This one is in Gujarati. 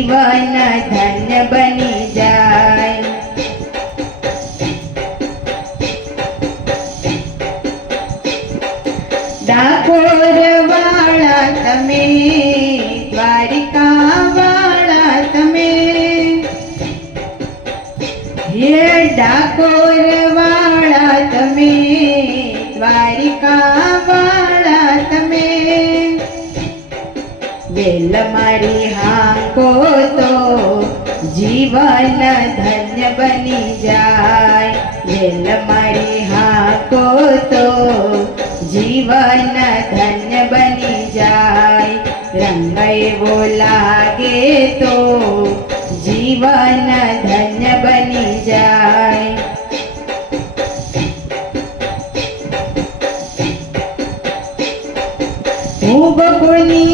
જીવન ધન્ય બની જાય। ડાકોર વાળા તમે, દ્વારિકા વાળા તમે, હે ડાકોર વાળા તમે, દ્વારિકા વાળા તમે, વેલ મારી હાંકો તો જીવન ધન્ય બની જાય। વેલ મારી હાંકો તો જીવન ધન્ય બની જાય। રંગ એવો લાગે તો જીવન ધન્ય બની જાય। હું બપોરની